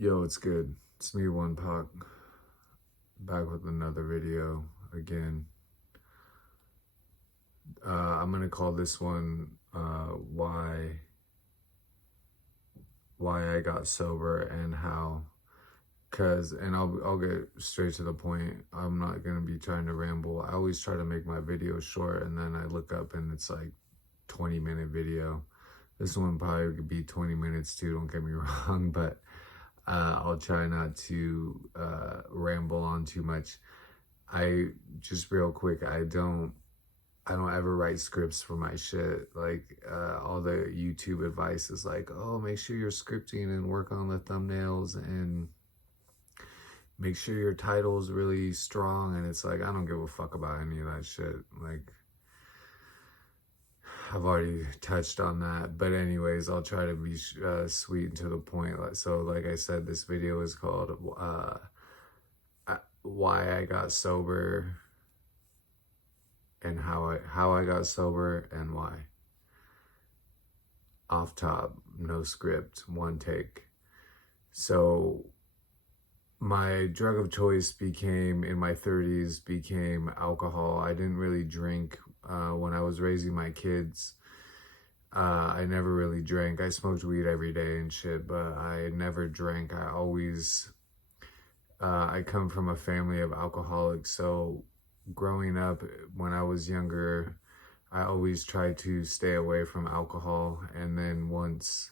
Yo, it's good. It's me, One Pac, back with another video again. I'm gonna call this one why I got sober and how. And I'll get straight to the point. I'm not gonna be trying to ramble. I always try to make my videos short, and then I look up and it's like 20-minute video. This one probably could be 20 minutes too. Don't get me wrong, but I'll try not to ramble on too much. Just real quick, I don't ever write scripts for my shit. Like all the YouTube advice is like, oh, make sure you're scripting and work on the thumbnails and make sure your title's really strong. And it's like, I don't give a fuck about any of that shit. Like, I've already touched on that. But anyways, I'll try to be sweet and to the point. So like I said, this video is called Why I Got Sober and how I got sober and why. Off top, no script, one take. So my drug of choice in my 30s became alcohol. I didn't really drink when I was raising my kids. I never really drank. I smoked weed every day and shit, but I never drank. I come from a family of alcoholics, so growing up when I was younger, I always tried to stay away from alcohol. And then once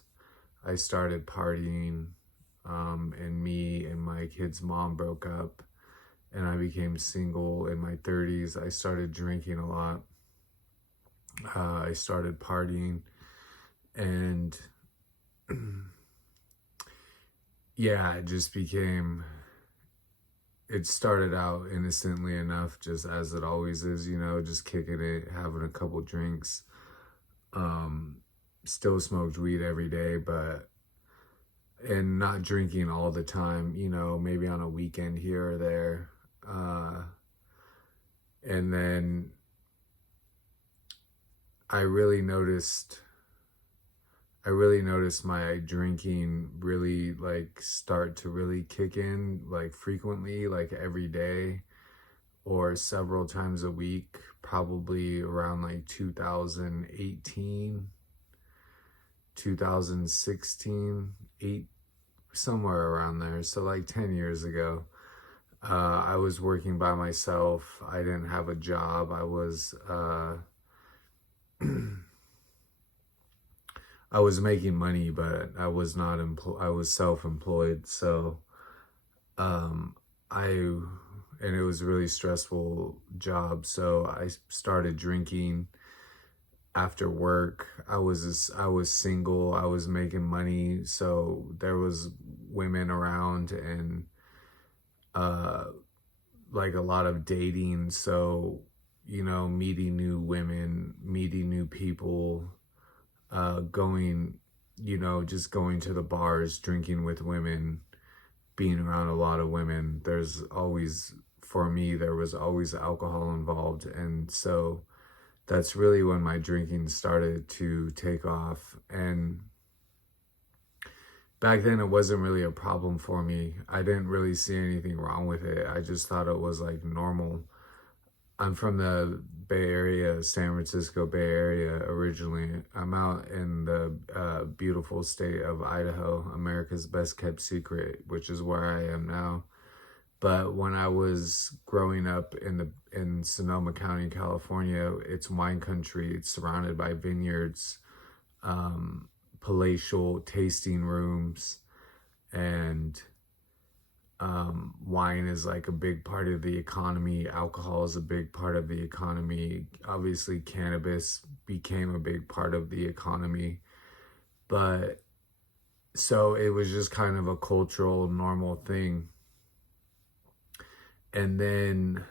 I started partying, and me and my kid's mom broke up and I became single in my 30s, I started drinking a lot. I started partying and yeah, it started out innocently enough, just as it always is, just kicking it, having a couple drinks. Still smoked weed every day, and not drinking all the time, maybe on a weekend here or there. And then I really noticed my drinking really start to really kick in frequently, like every day or several times a week, probably around 2018, 2016, somewhere around there. So 10 years ago, I was working by myself. I didn't have a job. I was I was making money, but I was not I was self-employed. So, and it was a really stressful job. So I started drinking after work. I was single. I was making money. So there was women around and, a lot of dating. So, meeting new women, meeting new people, just going to the bars, drinking with women, being around a lot of women. There was always alcohol involved. And so that's really when my drinking started to take off. And back then it wasn't really a problem for me. I didn't really see anything wrong with it. I just thought it was normal. I'm from the Bay Area, San Francisco Bay Area originally. I'm out in the beautiful state of Idaho, America's best kept secret, which is where I am now. But when I was growing up in Sonoma County, California, it's wine country. It's surrounded by vineyards, palatial tasting rooms, and wine is a big part of the economy. Alcohol is a big part of the economy. Obviously, cannabis became a big part of the economy. But so it was just kind of a cultural, normal thing. And then,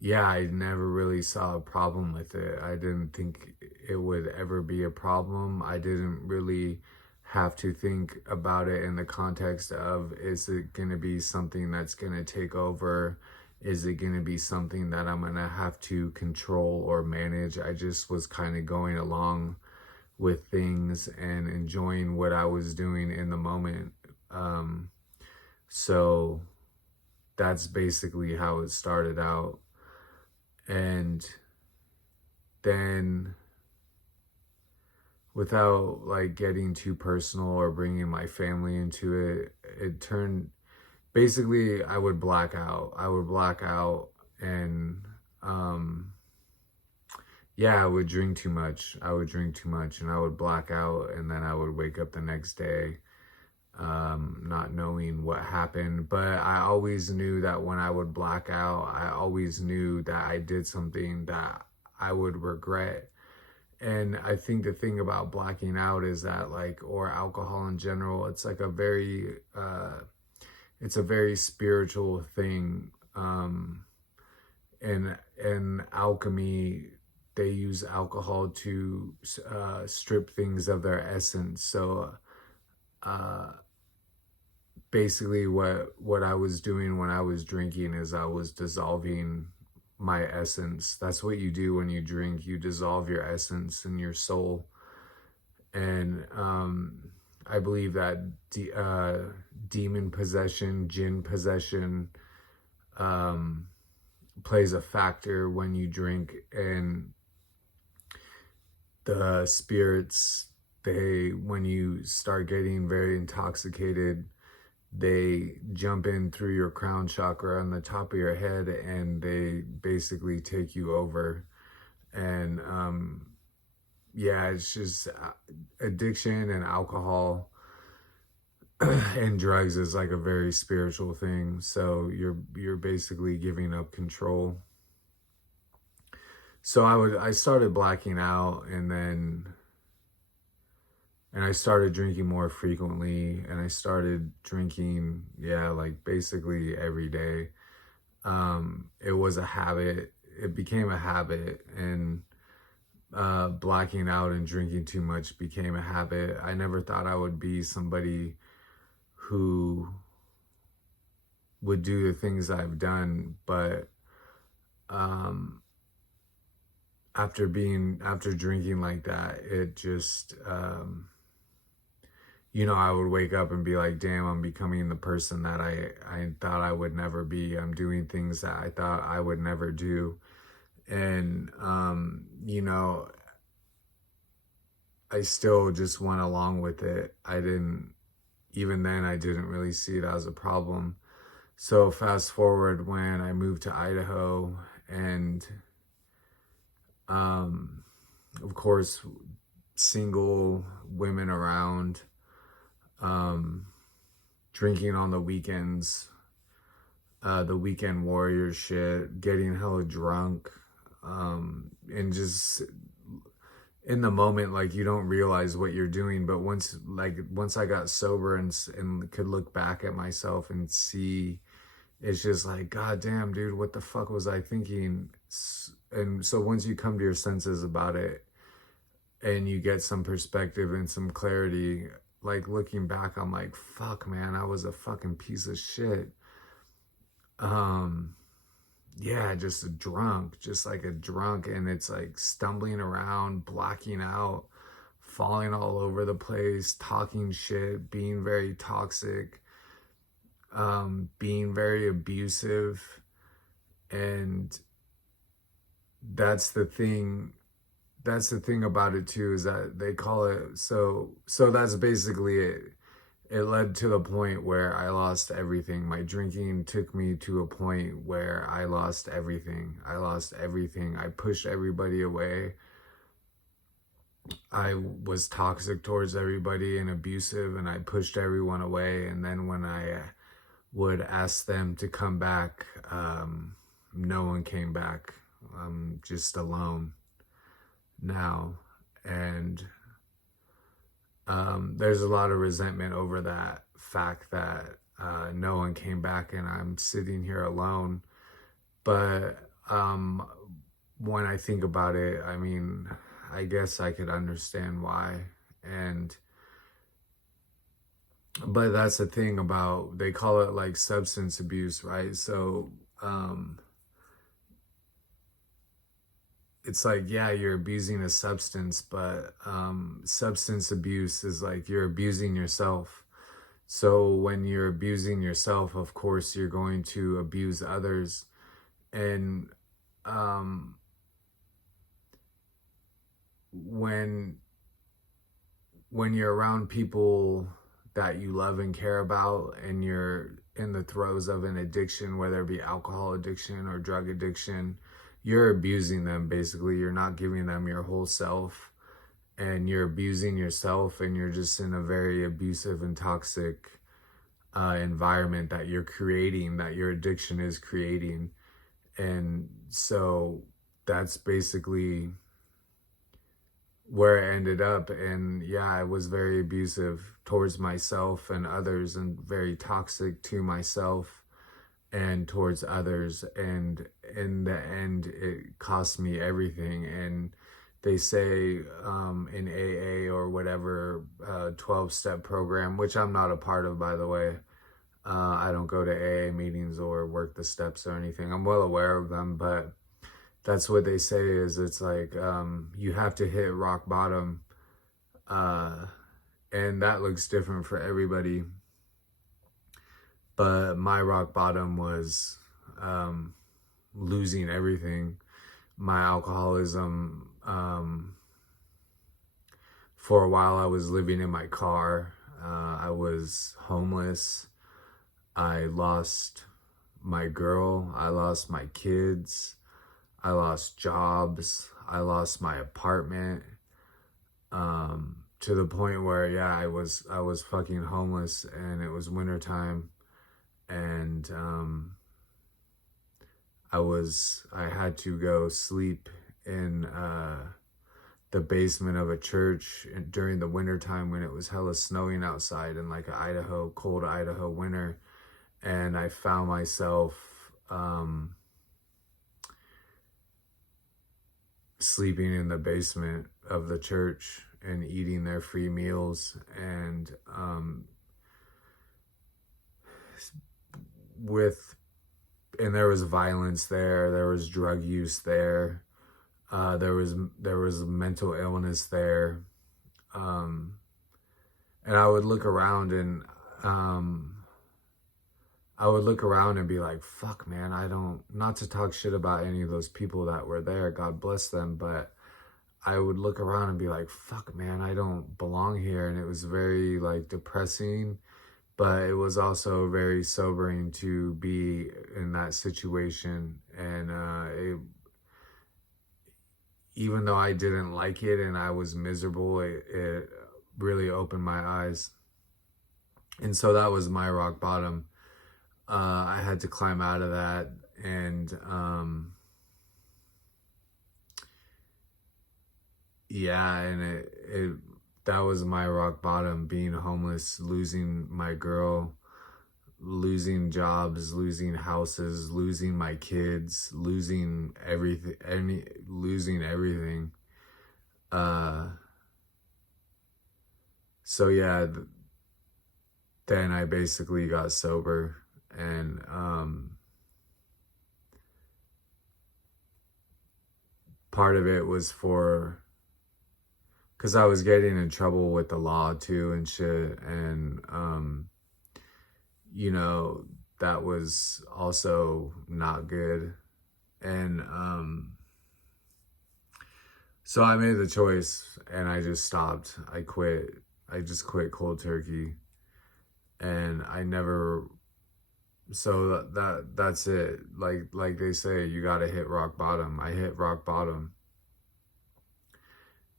yeah, I never really saw a problem with it. I didn't think it would ever be a problem. I didn't really have to think about it in the context of, is it going to be something that's going to take over? Is it going to be something that I'm going to have to control or manage? I just was kind of going along with things and enjoying what I was doing in the moment. So that's basically how it started out. And then, without like getting too personal or bringing my family into it, it turned, basically I would black out. And yeah, I would drink too much. And I would black out, and then I would wake up the next day not knowing what happened. But I always knew that when I would black out, I always knew that I did something that I would regret. And I think the thing about blacking out is that, like, or alcohol in general, it's like it's a very spiritual thing. In alchemy, they use alcohol to strip things of their essence. So basically what I was doing when I was drinking is I was dissolving my essence. That's what you do when you drink. You dissolve your essence and your soul. And I believe that demon possession, jinn possession, plays a factor when you drink. And the spirits, when you start getting very intoxicated, they jump in through your crown chakra on the top of your head, and they basically take you over. And yeah, it's just addiction and alcohol and drugs is like a very spiritual thing. So you're basically giving up control. So I started blacking out, and I started drinking more frequently, and I started drinking, yeah, like basically every day. It was a habit. It became a habit, and blacking out and drinking too much became a habit. I never thought I would be somebody who would do the things I've done, but after drinking like that, it just I would wake up and be like, damn, I'm becoming the person that I thought I would never be. I'm doing things that I thought I would never do. And, I still just went along with it. Even then, I didn't really see it as a problem. So fast forward when I moved to Idaho, and, of course, single women around, drinking on the weekends, the weekend warrior shit, getting hella drunk, and just in the moment, like, you don't realize what you're doing. But once I got sober and could look back at myself and see, it's just like, God damn, dude, what the fuck was I thinking? And so once you come to your senses about it and you get some perspective and some clarity, like, looking back, I'm like, fuck, man, I was a fucking piece of shit. Yeah, just a drunk, and it's like stumbling around, blacking out, falling all over the place, talking shit, being very toxic, being very abusive. And that's the thing about it too, is that they call it, so that's basically it. It led to the point where I lost everything. My drinking took me to a point where I lost everything. I pushed everybody away. I was toxic towards everybody and abusive, and I pushed everyone away. And then when I would ask them to come back, no one came back. I'm just alone now. And there's a lot of resentment over that fact that no one came back and I'm sitting here alone. But when I think about it, I mean, I guess I could understand why. But that's the thing about, they call it like substance abuse, right? So it's like, yeah, you're abusing a substance, but substance abuse is like you're abusing yourself. So when you're abusing yourself, of course, you're going to abuse others. And um, when you're around people that you love and care about, and you're in the throes of an addiction, whether it be alcohol addiction or drug addiction, you're abusing them. Basically, you're not giving them your whole self, and you're abusing yourself, and you're just in a very abusive and toxic environment that you're creating, that your addiction is creating. And so that's basically where I ended up. And yeah, I was very abusive towards myself and others, and very toxic to myself and towards others. And in the end, it cost me everything. And they say in AA or whatever 12-step program, which I'm not a part of, by the way. I don't go to AA meetings or work the steps or anything. I'm well aware of them, but that's what they say, is it's like you have to hit rock bottom, and that looks different for everybody. But my rock bottom was losing everything. My alcoholism, for a while I was living in my car. I was homeless. I lost my girl. I lost my kids. I lost jobs. I lost my apartment. To the point where, yeah, I was fucking homeless, and it was wintertime, and I had to go sleep in the basement of a church during the wintertime, when it was hella snowing outside, in like a cold Idaho winter. And I found myself sleeping in the basement of the church and eating their free meals. And there was violence there. There was drug use there. There was mental illness there. And I would look around, and be like, fuck, man, not to talk shit about any of those people that were there, God bless them, but I would look around and be like, fuck, man, I don't belong here. And it was very like depressing, but it was also very sobering to be in that situation. And even though I didn't like it and I was miserable, it really opened my eyes. And so that was my rock bottom. I had to climb out of that, and yeah, and that was my rock bottom, being homeless, losing my girl, losing jobs, losing houses, losing my kids, losing everything, losing everything. So yeah, then I basically got sober. And part of it was because I was getting in trouble with the law too and shit. And, that was also not good. And so I made the choice, and I just stopped. I just quit cold turkey. And I never... So that's it. Like they say, you gotta hit rock bottom. I hit rock bottom.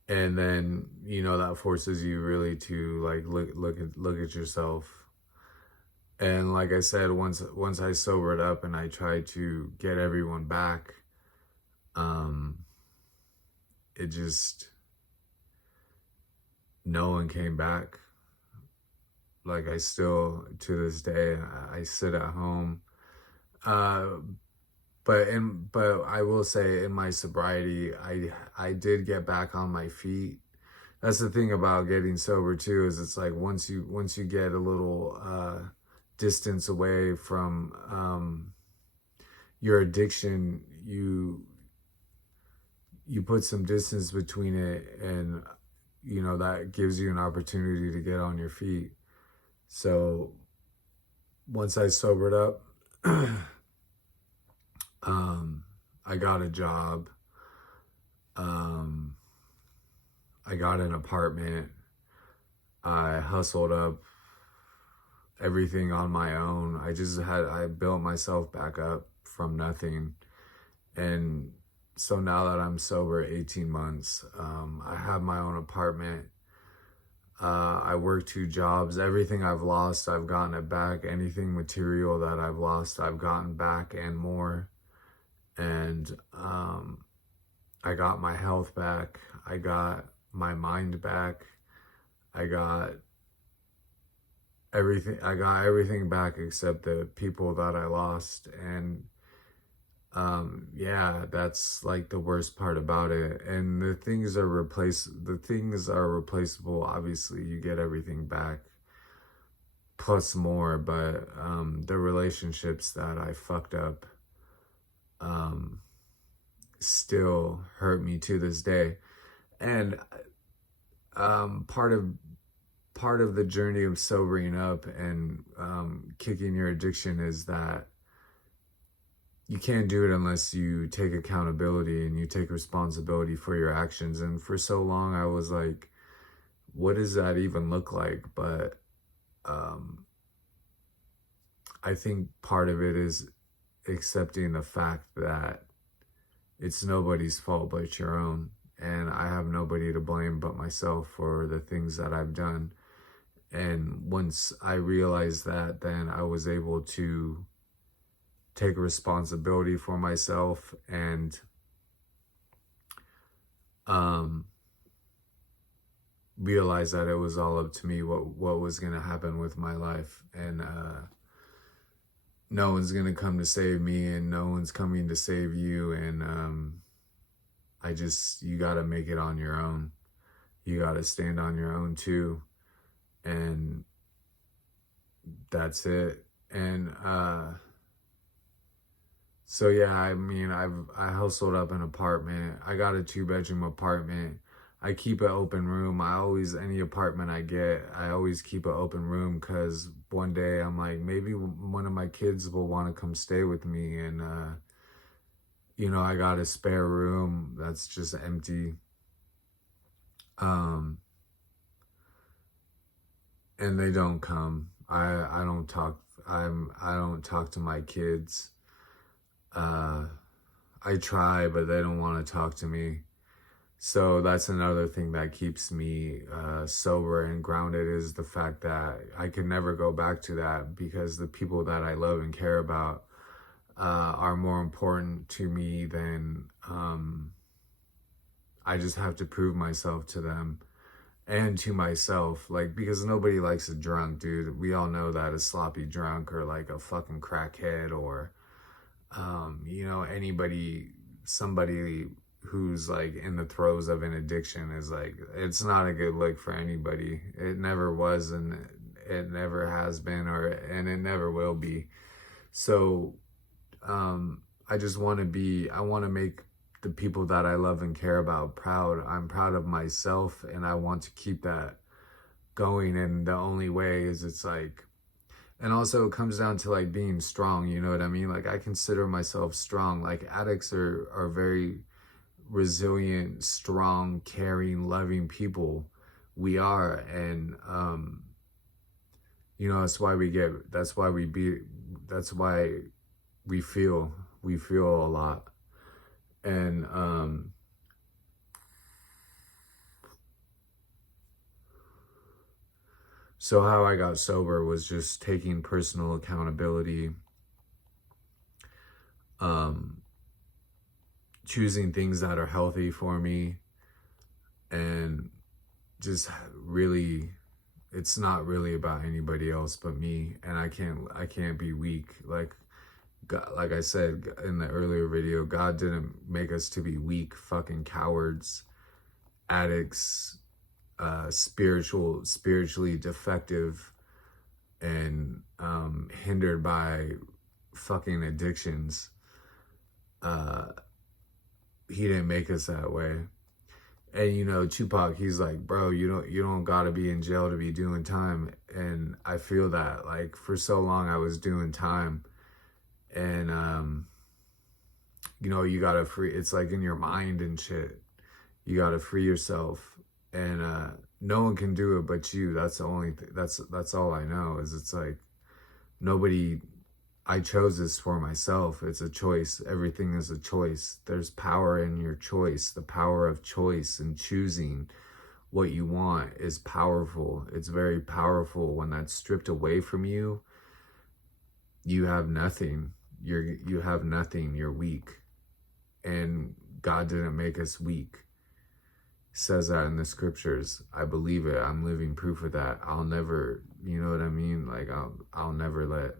And then, that forces you really to like look at yourself. And like I said, once I sobered up and I tried to get everyone back, it just, no one came back. Like, I still, to this day, I sit at home. But I will say, in my sobriety, I did get back on my feet. That's the thing about getting sober too, is it's like once you get a little distance away from your addiction, you put some distance between it, and you know, that gives you an opportunity to get on your feet. So once I sobered up, I got a job. I got an apartment. I hustled up everything on my own. I built myself back up from nothing. And so now that I'm sober 18 months, I have my own apartment. I work 2 jobs. Everything I've lost, I've gotten it back. Anything material that I've lost, I've gotten back and more. And I got my health back. I got my mind back. I got everything back except the people that I lost. And yeah, that's like the worst part about it. And the things are replaceable. Obviously, you get everything back plus more, but the relationships that I fucked up still hurt me to this day. And part of the journey of sobering up and kicking your addiction is that you can't do it unless you take accountability and you take responsibility for your actions. And for so long, I was like, what does that even look like? But I think part of it is accepting the fact that it's nobody's fault but your own. And I have nobody to blame but myself for the things that I've done. And once I realized that, then I was able to take responsibility for myself and realize that it was all up to me what was going to happen with my life. And no one's going to come to save me, and no one's coming to save you. And you got to make it on your own. You got to stand on your own too. And that's it. And so yeah, I mean, I hustled up an apartment. I got a 2-bedroom apartment. I keep an open room. Any apartment I get, I always keep an open room, because one day I'm like, maybe one of my kids will want to come stay with me. And, you know, I got a spare room that's just empty. And they don't come. I don't talk. I don't talk to my kids. I try, but they don't want to talk to me. So that's another thing that keeps me sober and grounded, is the fact that I can never go back to that, because the people that I love and care about are more important to me than I just have to prove myself to them and to myself. Like, because nobody likes a drunk, dude. We all know that, a sloppy drunk, or like a fucking crackhead, or you know, somebody who's like in the throes of an addiction is like, it's not a good look for anybody. It never was, and it never has been, and it never will be. So I want to make the people that I love and care about proud. I'm proud of myself, and I want to keep that going. And the only way is, and also it comes down to like being strong, you know what I mean? Like, I consider myself strong. Like, addicts are very resilient, strong, caring, loving people. We are. And you know, that's why we feel a lot. And so how I got sober was just taking personal accountability, choosing things that are healthy for me, and just really, it's not really about anybody else but me. And I can't be weak. Like God, like I said in the earlier video, God didn't make us to be weak fucking cowards, addicts, spiritually defective, and hindered by fucking addictions. he didn't make us that way. And you know, Tupac, he's like, bro, you don't gotta be in jail to be doing time. And I feel that, like, for so long I was doing time. And you know, you gotta free, it's like in your mind and shit. You gotta free yourself. And no one can do it but you. That's the only that's all I know, is it's like nobody, I chose this for myself. It's a choice. Everything is a choice. There's power in your choice. The power of choice and choosing what you want is powerful. It's very powerful. When that's stripped away from you, you have nothing. You have nothing. You're weak. And God didn't make us weak. Says that in the scriptures. I believe it. I'm living proof of that. I'll never, you know what I mean? Like I'll never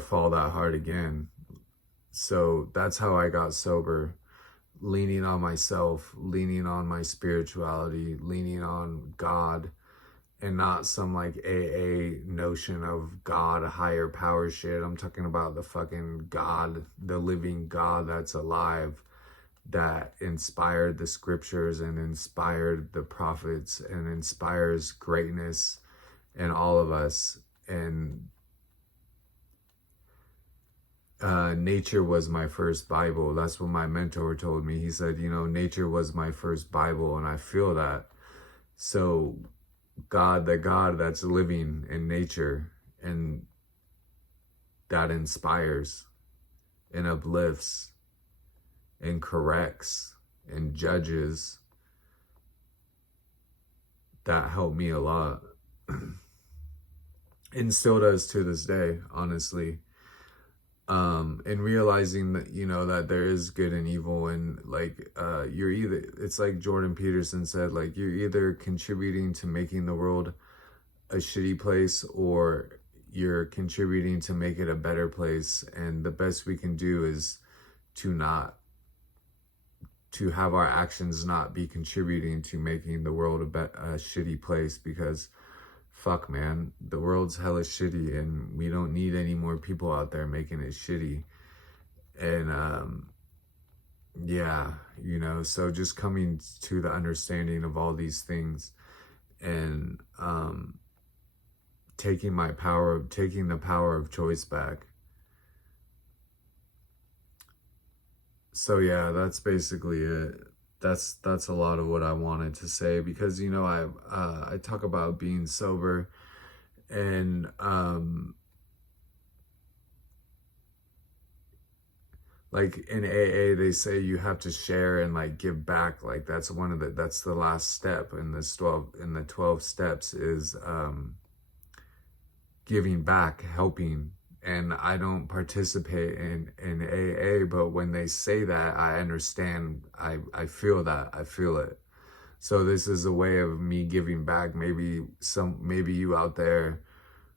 fall that hard again. So that's how I got sober. Leaning on myself, leaning on my spirituality, leaning on God, and not some like AA notion of God, a higher power shit. I'm talking about the fucking God, the living God that's alive, that inspired the scriptures and inspired the prophets and inspires greatness in all of us. And nature was my first Bible. That's what my mentor told me. He said, you know, nature was my first Bible, and I feel that. So God, the God that's living in nature, and that inspires and uplifts and corrects and judges, that helped me a lot. And still does to this day, honestly. And realizing that, you know, that there is good and evil, and like you're either, it's like Jordan Peterson said, like, you're either contributing to making the world a shitty place, or you're contributing to make it a better place. And the best we can do is to have our actions not be contributing to making the world a shitty place, because fuck, man, the world's hella shitty, and we don't need any more people out there making it shitty. And yeah, you know, so just coming to the understanding of all these things, and taking the power of choice back. So yeah, that's basically it. That's a lot of what I wanted to say, because, you know, I talk about being sober, and like in AA they say you have to share and like give back. Like that's the last step in the 12 steps is giving back, helping. And I don't participate in AA, but when they say that, I understand. I feel that. I feel it. So this is a way of me giving back. Maybe you out there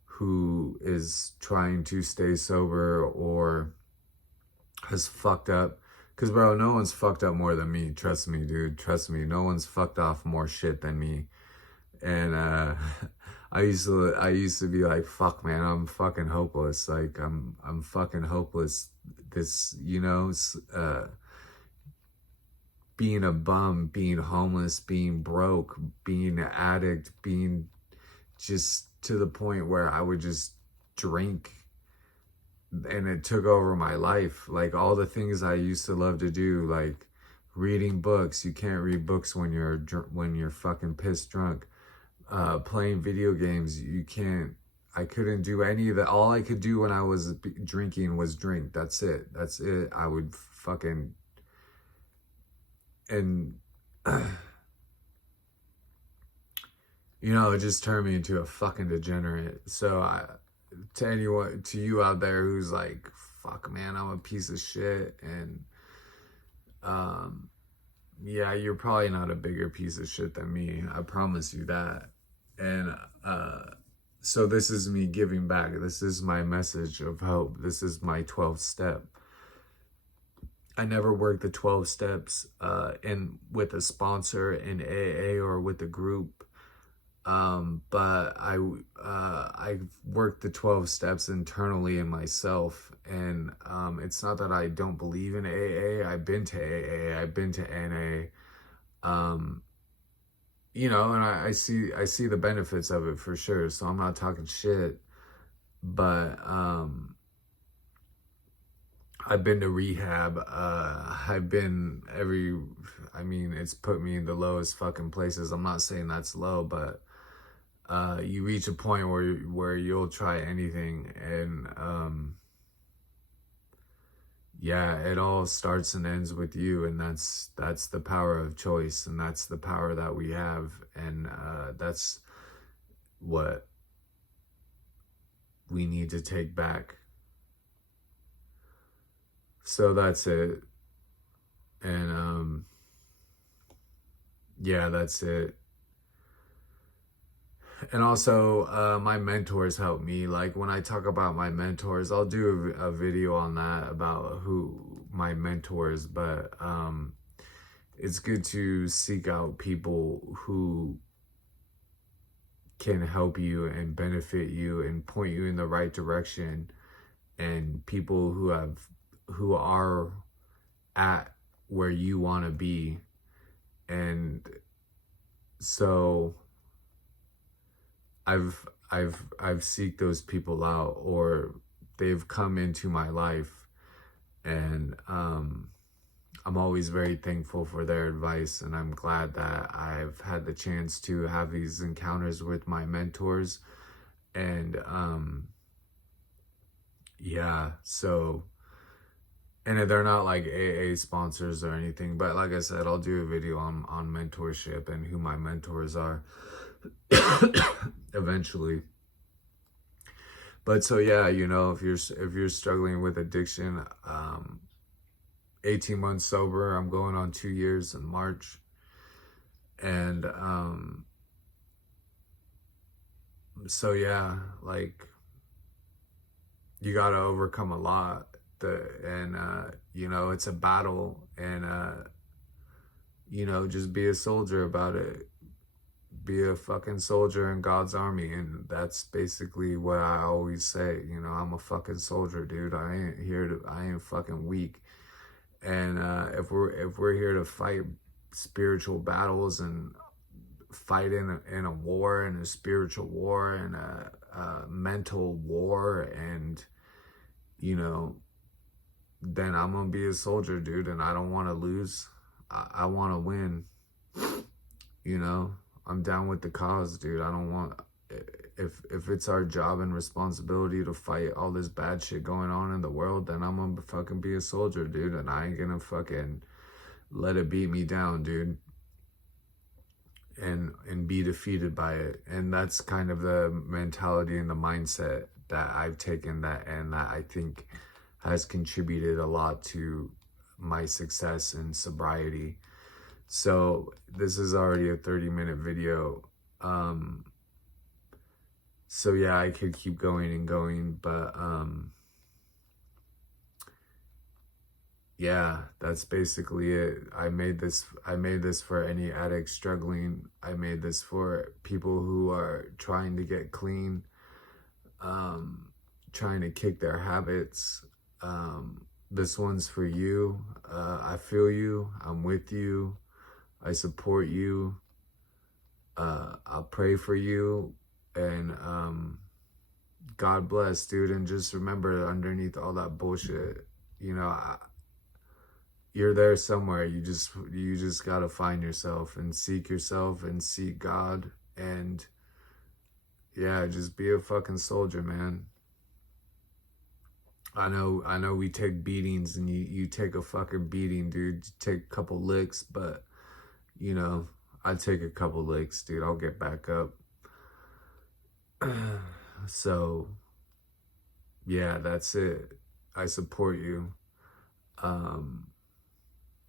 who is trying to stay sober or has fucked up. Because, bro, no one's fucked up more than me. Trust me, dude. Trust me. No one's fucked off more shit than me. And I used to be like, fuck, man, I'm fucking hopeless. Like I'm fucking hopeless. This, you know, being a bum, being homeless, being broke, being an addict, being just to the point where I would just drink, and it took over my life. Like all the things I used to love to do, like reading books. You can't read books when you're fucking pissed drunk. Playing video games, you can't. I couldn't do any of that. All I could do when I was drinking was drink. That's it. I would fucking, and you know, it just turned me into a fucking degenerate. So to you out there who's like, fuck, man, I'm a piece of shit, and yeah, you're probably not a bigger piece of shit than me. I promise you that. And so this is me giving back. This is my message of hope. This is my 12th step. I never worked the 12 steps with a sponsor in AA or with a group. But I worked the 12 steps internally in myself, and it's not that I don't believe in AA. I've been to AA, I've been to NA, you know, and I see the benefits of it for sure. So I'm not talking shit, but I've been to rehab. I've been I mean, it's put me in the lowest fucking places. I'm not saying that's low, but you reach a point where you'll try anything, and yeah, it all starts and ends with you, and that's the power of choice, and that's the power that we have, and that's what we need to take back. So that's it. And yeah, that's it. And also, my mentors help me. Like, when I talk about my mentors, I'll do a video on that about who my mentors, but it's good to seek out people who can help you and benefit you and point you in the right direction, and people who are at where you want to be. And so I've seeked those people out, or they've come into my life, and I'm always very thankful for their advice, and I'm glad that I've had the chance to have these encounters with my mentors. And yeah, so, and they're not like AA sponsors or anything, but like I said, I'll do a video on mentorship and who my mentors are eventually. But so yeah, you know, if you're struggling with addiction, 18 months sober, I'm going on 2 years in March, and so yeah, like, you got to overcome a lot, and you know, it's a battle, and you know, just be a soldier about it. Be a fucking soldier in God's army, and that's basically what I always say. You know, I'm a fucking soldier, dude. I ain't fucking weak. And if we're here to fight spiritual battles and fight in a war, and a spiritual war, and a mental war, and you know, then I'm gonna be a soldier, dude. And I don't want to lose. I want to win. You know, I'm down with the cause, dude. I don't want, if it's our job and responsibility to fight all this bad shit going on in the world, then I'm gonna fucking be a soldier, dude. And I ain't gonna fucking let it beat me down, dude, and be defeated by it. And that's kind of the mentality and the mindset that I've taken, and that I think has contributed a lot to my success in sobriety. So this is already a 30-minute video. So yeah, I could keep going and going, but yeah, that's basically it. I made this for any addict struggling. I made this for people who are trying to get clean, trying to kick their habits. This one's for you. I feel you. I'm with you. I support you. I'll pray for you. And God bless, dude. And just remember, underneath all that bullshit, you know, you're there somewhere. You just gotta find yourself and seek God. And yeah, just be a fucking soldier, man. I know we take beatings, and you take a fucking beating, dude. You take a couple licks, but you know, I take a couple licks, dude. I'll get back up. So yeah, that's it. I support you. And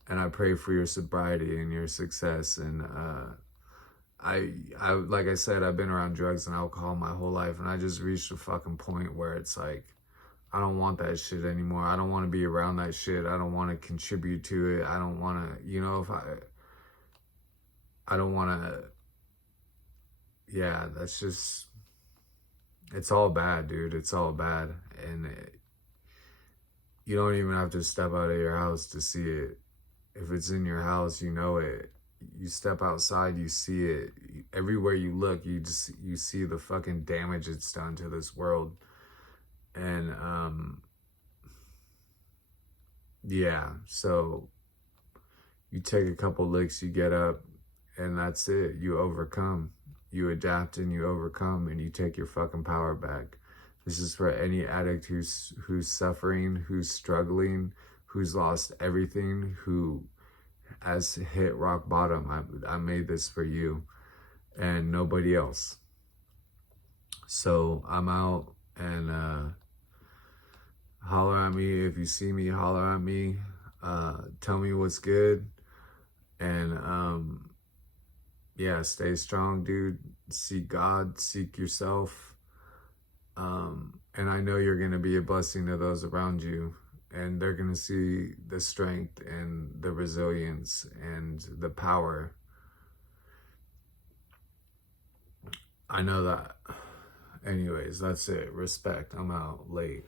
I pray for your sobriety and your success. And I like I said, I've been around drugs and alcohol my whole life, and I just reached a fucking point where it's like, I don't want that shit anymore. I don't want to be around that shit. I don't want to contribute to it. I don't want to, you know, I don't want to yeah, that's just, it's all bad, dude. It's all bad. And you don't even have to step out of your house to see it. If it's in your house, you know it. You step outside, you see it. Everywhere you look, you see the fucking damage it's done to this world. And yeah, so you take a couple licks, you get up, and that's it. You overcome. You adapt and you overcome, and you take your fucking power back. This is for any addict who's suffering, who's struggling, who's lost everything, who has hit rock bottom. I made this for you and nobody else. So I'm out, and holler at me. If you see me, holler at me. Tell me what's good. And yeah, stay strong, dude. Seek God, seek yourself. And I know you're going to be a blessing to those around you. And they're going to see the strength and the resilience and the power. I know that. Anyways, that's it. Respect. I'm out late.